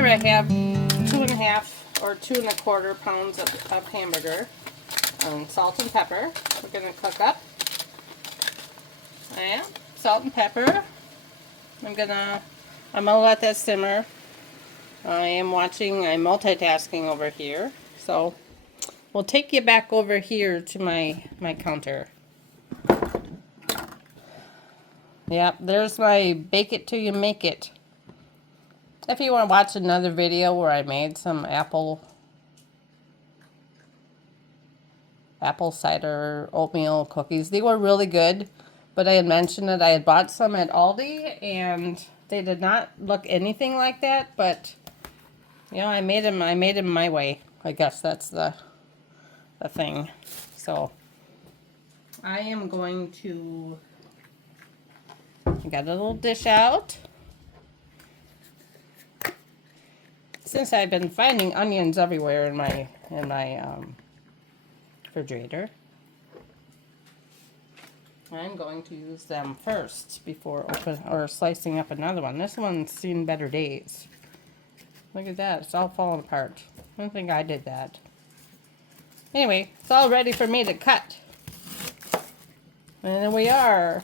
here I have 2.5 or 2¼ pounds of hamburger and salt and pepper. We're going to cook up. Yeah, salt and pepper. I'm gonna let that simmer. I'm multitasking over here. So we'll take you back over here to my counter. Yep, there's my bake it till you make it. If you want to watch another video where I made some apple cider oatmeal cookies, they were really good. But I had mentioned that I had bought some at Aldi, and they did not look anything like that. But you know, I made them my way. I guess that's the thing. So I am going to get a little dish out. Since I've been finding onions everywhere in my refrigerator, I'm going to use them first before slicing up another one. This one's seen better days. Look at that, it's all falling apart. I don't think I did that. Anyway, it's all ready for me to cut. And there we are.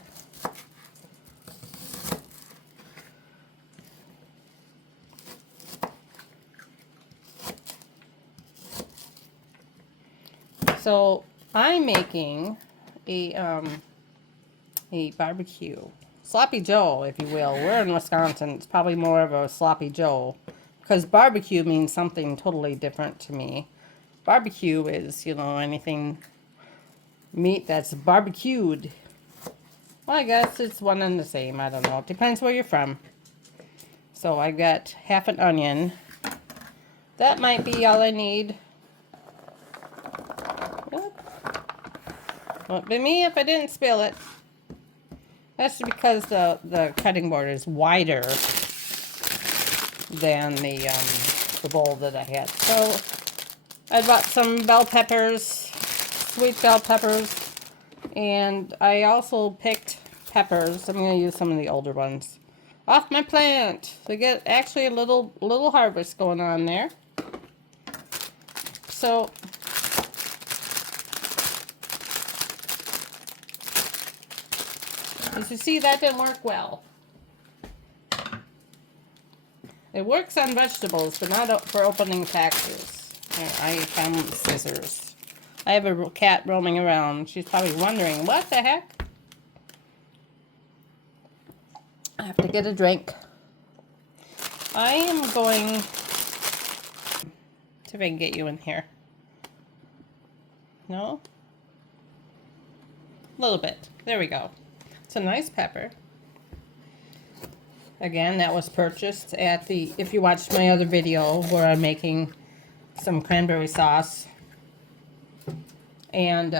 So I'm making a barbecue. Sloppy Joe, if you will. We're in Wisconsin. It's probably more of a Sloppy Joe. Because barbecue means something totally different to me. Barbecue is, you know, anything meat that's barbecued. Well, I guess it's one and the same. I don't know. It depends where you're from. So I got half an onion. That might be all I need. Won't be me if I didn't spill it. That's because the cutting board is wider than the bowl that I had. So I bought some bell peppers, sweet bell peppers, and I also picked peppers. I'm going to use some of the older ones off my plant. They get actually a little harvest going on there. So as you see, that didn't work well. It works on vegetables, but not for opening packages. I found scissors. I have a cat roaming around. She's probably wondering, what the heck? I have to get a drink. I am going... See if I can get you in here. No? A little bit. There we go. It's a nice pepper. Again, that was purchased at the, if you watched my other video where I'm making some cranberry sauce and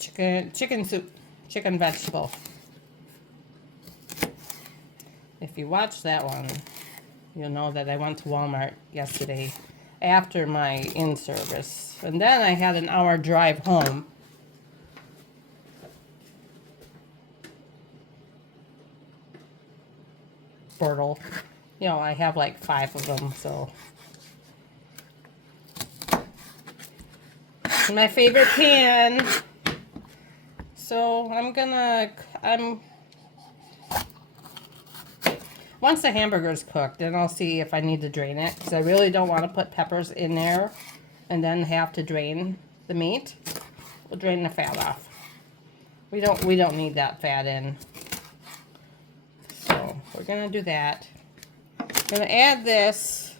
chicken soup, chicken vegetable. If you watch that one, you'll know that I went to Walmart yesterday after my in-service. And then I had an hour drive home. Portal. You know, I have like 5 of them, so. My favorite pan. So once the hamburger's cooked, then I'll see if I need to drain it, because I really don't want to put peppers in there and then have to drain the meat. We'll drain the fat off. We don't need that fat in. So we're gonna do that. We're gonna add this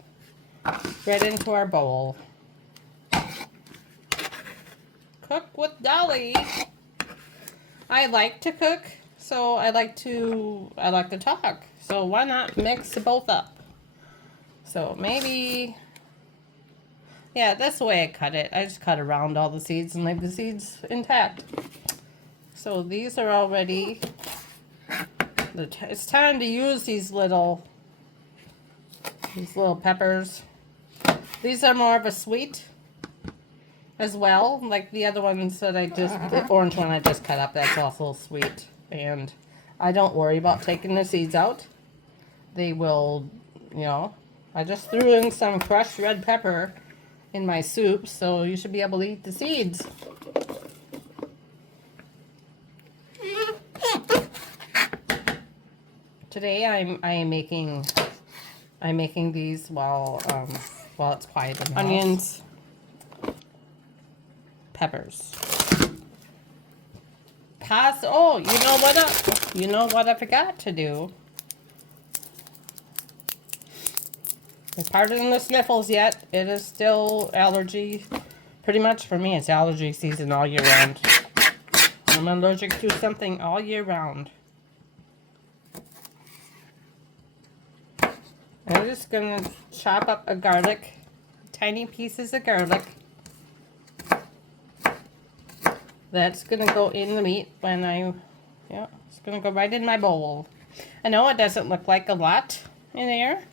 right into our bowl. Cook with Dolly. I like to cook, so I like to talk. So why not mix both up? So maybe, yeah, that's the way I cut it. I just cut around all the seeds and leave the seeds intact. So these are all ready. It's time to use these little peppers. These are more of a sweet as well, like the other ones that the orange one I just cut up, that's also sweet. And I don't worry about taking the seeds out. They will, you know, I just threw in some crushed red pepper in my soup, so you should be able to eat the seeds. Today I am making these while it's quiet in the house. Onions, peppers. Oh, you know what I forgot to do? It's pardon the sniffles yet. It is still allergy. Pretty much for me, it's allergy season all year round. I'm allergic to something all year round. I'm just gonna chop up a garlic, tiny pieces of garlic. That's gonna go in the meat it's gonna go right in my bowl. I know it doesn't look like a lot in there.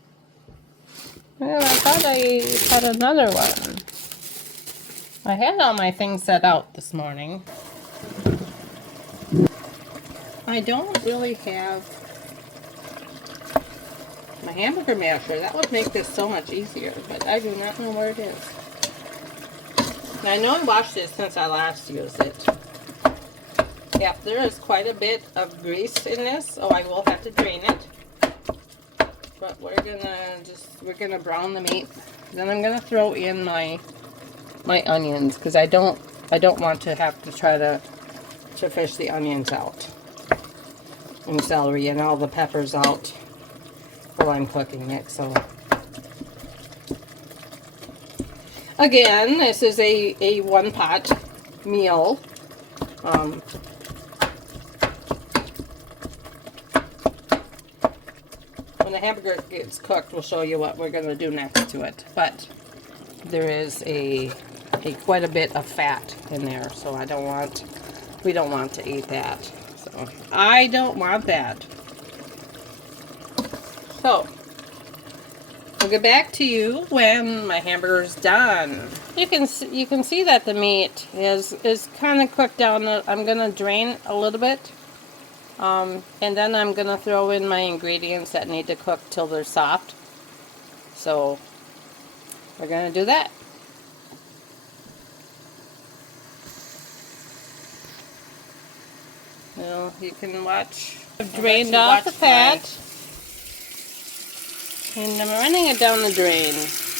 Well, I thought I had another one. I had all my things set out this morning. I don't really have my hamburger masher. That would make this so much easier, but I do not know where it is. And I know I washed it since I last used it. Yep, there is quite a bit of grease in this, so I will have to drain it. But we're gonna brown the meat. Then I'm gonna throw in my onions because I don't want to have to try to fish the onions out and celery and all the peppers out while I'm cooking it. So again, this is a one pot meal. When the hamburger gets cooked, we'll show you what we're going to do next to it. But there is quite a bit of fat in there, so we don't want to eat that. So I don't want that. So I'll get back to you when my hamburger's done. You can see that the meat is kind of cooked down. I'm going to drain a little bit. And then I'm going to throw in my ingredients that need to cook till they're soft. So we're going to do that. Well, you can watch. I've drained off the fat. And I'm running it down the drain.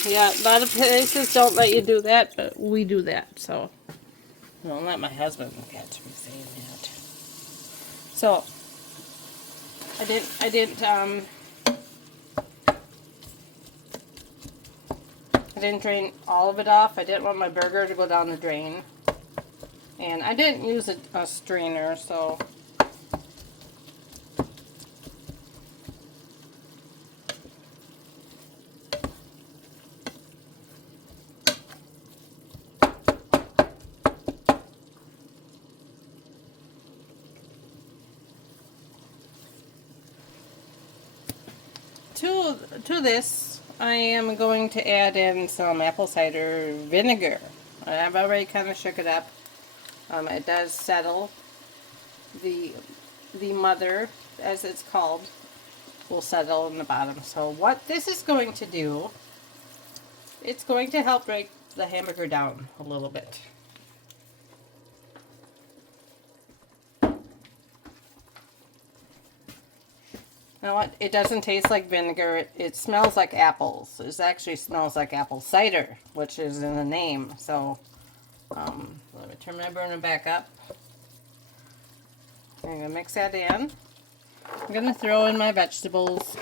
Yeah, a lot of places don't let you do that, but we do that. So don't let my husband catch me saying that. So I didn't drain all of it off. I didn't want my burger to go down the drain. And I didn't use a strainer, so to this, I am going to add in some apple cider vinegar. I've already kind of shook it up. It does settle. The mother, as it's called, will settle in the bottom. So what this is going to do, it's going to help break the hamburger down a little bit. You know what? It doesn't taste like vinegar. It smells like apples. It actually smells like apple cider, which is in the name. So, let me turn my burner back up. I'm going to mix that in. I'm going to throw in my vegetables.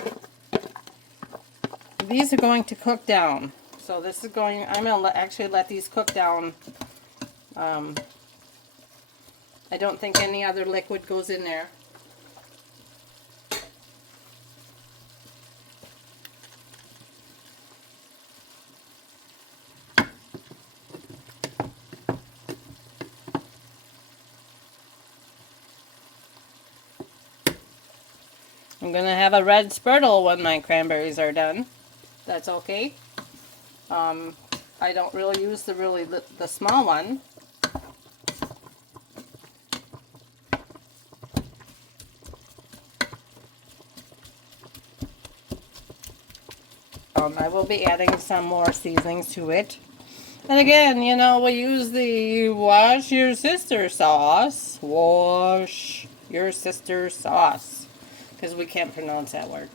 These are going to cook down. So this is going, I'm going to actually let these cook down. I don't think any other liquid goes in there. I'm going to have a red spurtle when my cranberries are done. That's okay. I don't really use the small one. I will be adding some more seasonings to it. And again, you know, we use the wash your sister sauce. Wash your sister sauce. Because we can't pronounce that word.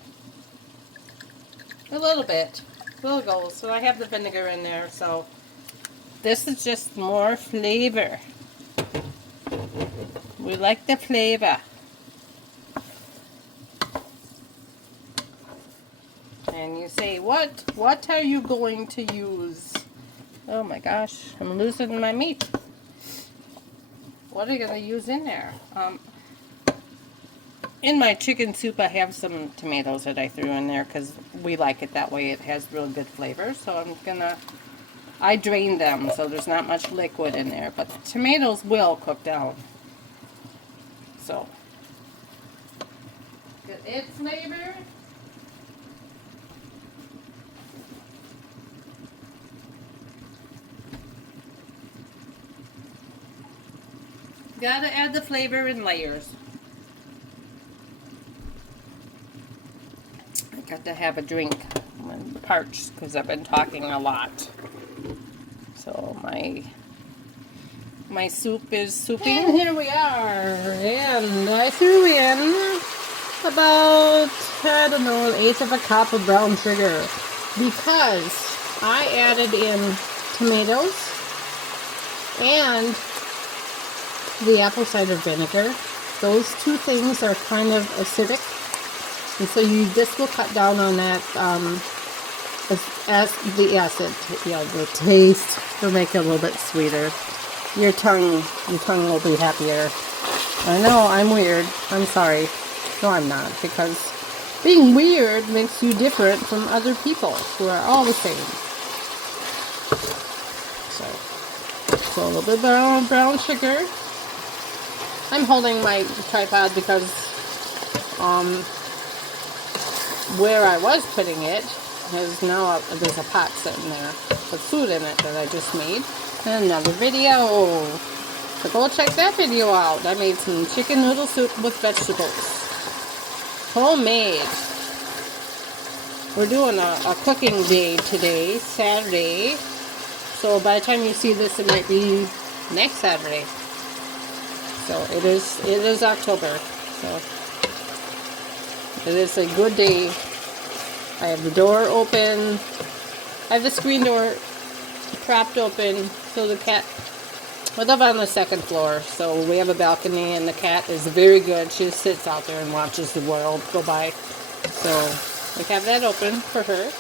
A little bit. Will go. So I have the vinegar in there. So this is just more flavor. We like the flavor. And you say, what are you going to use? Oh my gosh, I'm losing my meat. What are you going to use in there? In my chicken soup, I have some tomatoes that I threw in there because we like it that way. It has real good flavor. So I drained them so there's not much liquid in there. But the tomatoes will cook down. So, get it flavor. Gotta add the flavor in layers. I got to have a drink. I'm parched because I've been talking a lot. So my soup is souping. And here we are. And I threw in about, I don't know, 1/8 of a cup of brown sugar because I added in tomatoes and the apple cider vinegar. Those two things are kind of acidic, and so this will cut down on that as the acid, the taste will make it a little bit sweeter. Your tongue will be happier. I know I'm weird. I'm sorry. No, I'm not, because being weird makes you different from other people who are all the same. So a little bit of brown sugar. I'm holding my tripod because where I was putting it is now there's a pot sitting there with food in it that I just made. And another video. So go check that video out. I made some chicken noodle soup with vegetables. Homemade. We're doing a cooking day today, Saturday. So by the time you see this, it might be next Saturday. So it is October. So it is a good day. I have the door open. I have the screen door propped open so the cat, we live on the second floor, so we have a balcony, and the cat is very good. She just sits out there and watches the world go by. So we have that open for her.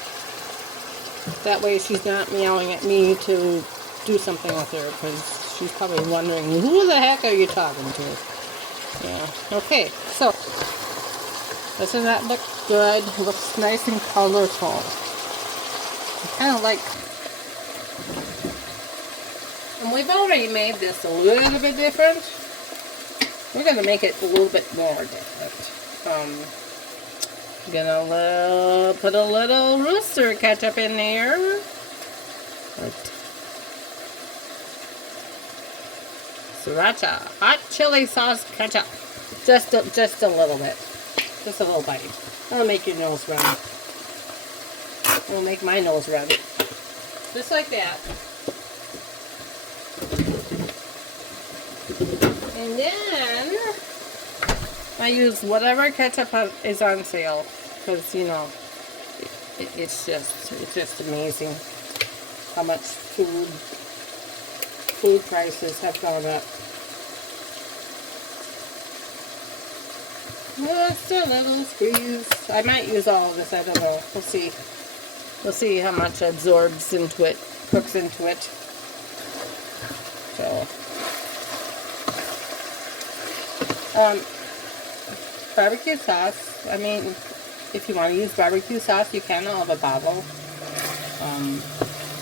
That way she's not meowing at me to do something with her, because she's probably wondering, who the heck are you talking to? Yeah. Okay, so doesn't that look good? Looks nice and colorful. I kind of like. And we've already made this a little bit different. We're going to make it a little bit more different. Gonna put a little rooster ketchup in there. Sriracha hot chili sauce ketchup. Just a little bit. Just a little bite. That'll make your nose run. It'll make my nose run. Just like that. And then I use whatever ketchup is on sale, because you know it's just amazing how much food prices have gone up. Just a little squeeze. I might use all of this. I don't know. We'll see. We'll see how much absorbs into it, cooks into it. So. Barbecue sauce, I mean, if you want to use barbecue sauce, you can. I'll have a bottle.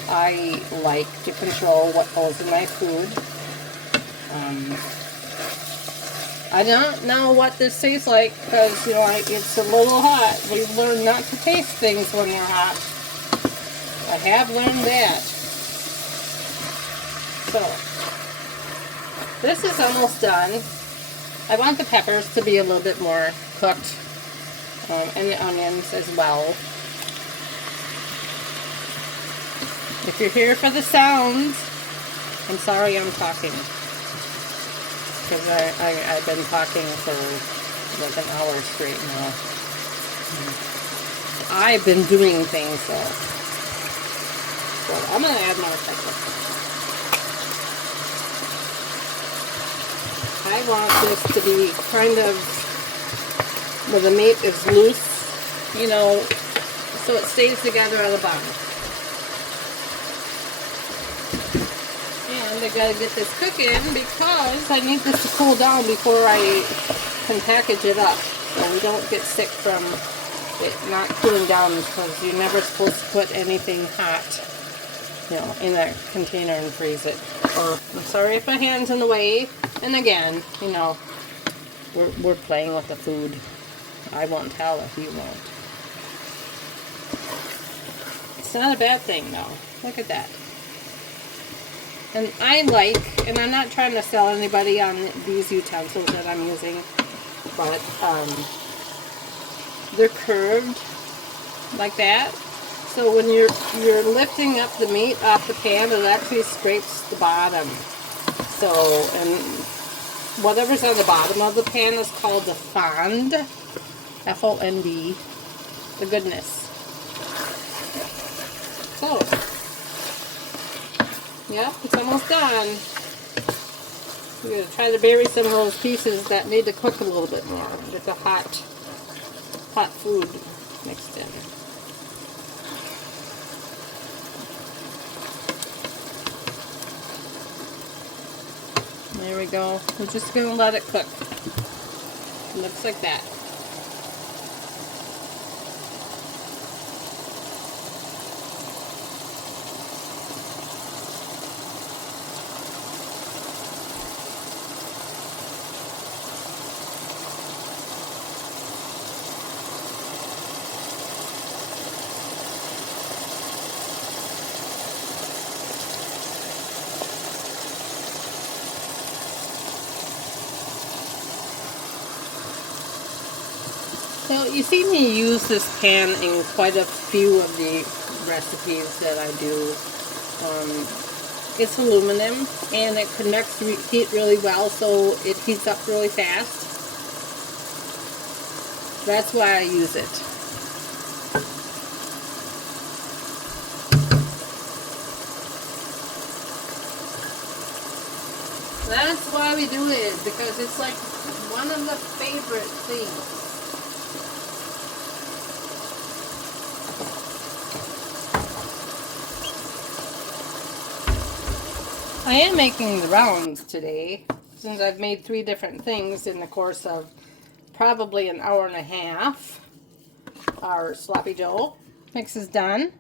I like to control what goes in my food. I don't know what this tastes like, because, you know, it's a little hot. We've learned not to taste things when they're hot. I have learned that. So, this is almost done. I want the peppers to be a little bit more cooked, and the onions as well. If you're here for the sounds, I'm sorry I'm talking. Because I've been talking for like an hour straight now. I've been doing things though. So I'm going to add more ketchup. I want this to be kind of where the meat is loose, you know, so it stays together at the bottom. And I gotta get this cooking because I need this to cool down before I can package it up, so we don't get sick from it not cooling down, because you're never supposed to put anything hot, you know, in a container and freeze it. Or I'm sorry if my hand's in the way. And again, you know, we're playing with the food. I won't tell if you won't. It's not a bad thing though. Look at that. And I like, and I'm not trying to sell anybody on these utensils that I'm using, but they're curved like that. So when you're lifting up the meat off the pan, it actually scrapes the bottom. So, and whatever's on the bottom of the pan is called the fond, F-O-N-D, the goodness. So, yeah, it's almost done. We're going to try to bury some of those pieces that need to cook a little bit more with the hot food mixed in. There we go. We're just going to let it cook. It looks like that. So you see me use this pan in quite a few of the recipes that I do. It's aluminum and it conducts heat really well, so it heats up really fast. That's why I use it. That's why we do it, because it's like one of the favorite things. I am making the rounds today, since I've made 3 different things in the course of probably an hour and a half. Our sloppy joe mix is done.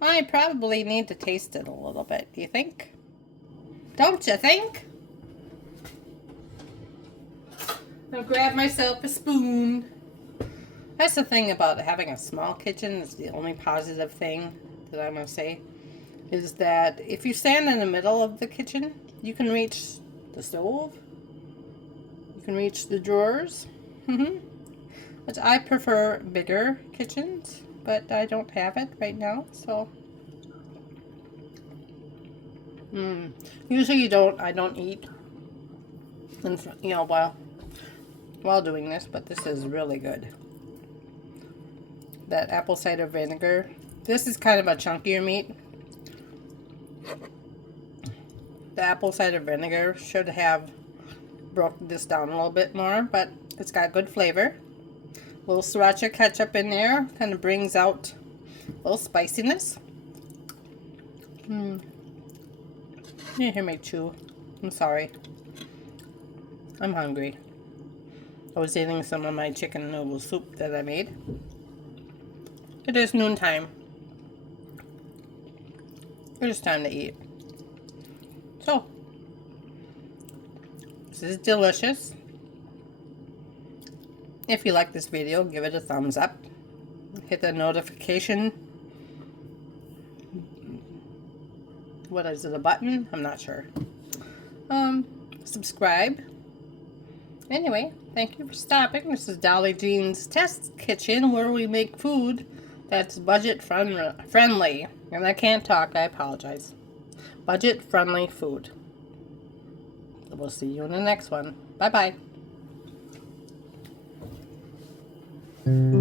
I probably need to taste it a little bit, do you think? Don't you think? I'll grab myself a spoon. That's the thing about having a small kitchen. Is the only positive thing that I'm going to say. Is that if you stand in the middle of the kitchen, you can reach the stove. You can reach the drawers. Which I prefer bigger kitchens, but I don't have it right now, so. Usually I don't eat, you know, while doing this, but this is really good. That apple cider vinegar. This is kind of a chunkier meat. The apple cider vinegar should have broken this down a little bit more, but it's got good flavor. A little sriracha ketchup in there kind of brings out a little spiciness. You hear me chew. I'm sorry. I'm hungry. I was eating some of my chicken noodle soup that I made. It is noontime. It is time to eat. So, this is delicious. If you like this video, give it a thumbs up. Hit the notification. What is it, a button? I'm not sure. Subscribe. Anyway, thank you for stopping. This is Dolly Jean's Test Kitchen, where we make food That's budget friendly. And I can't talk, I apologize. Budget friendly food. We'll see you in the next one. Bye bye.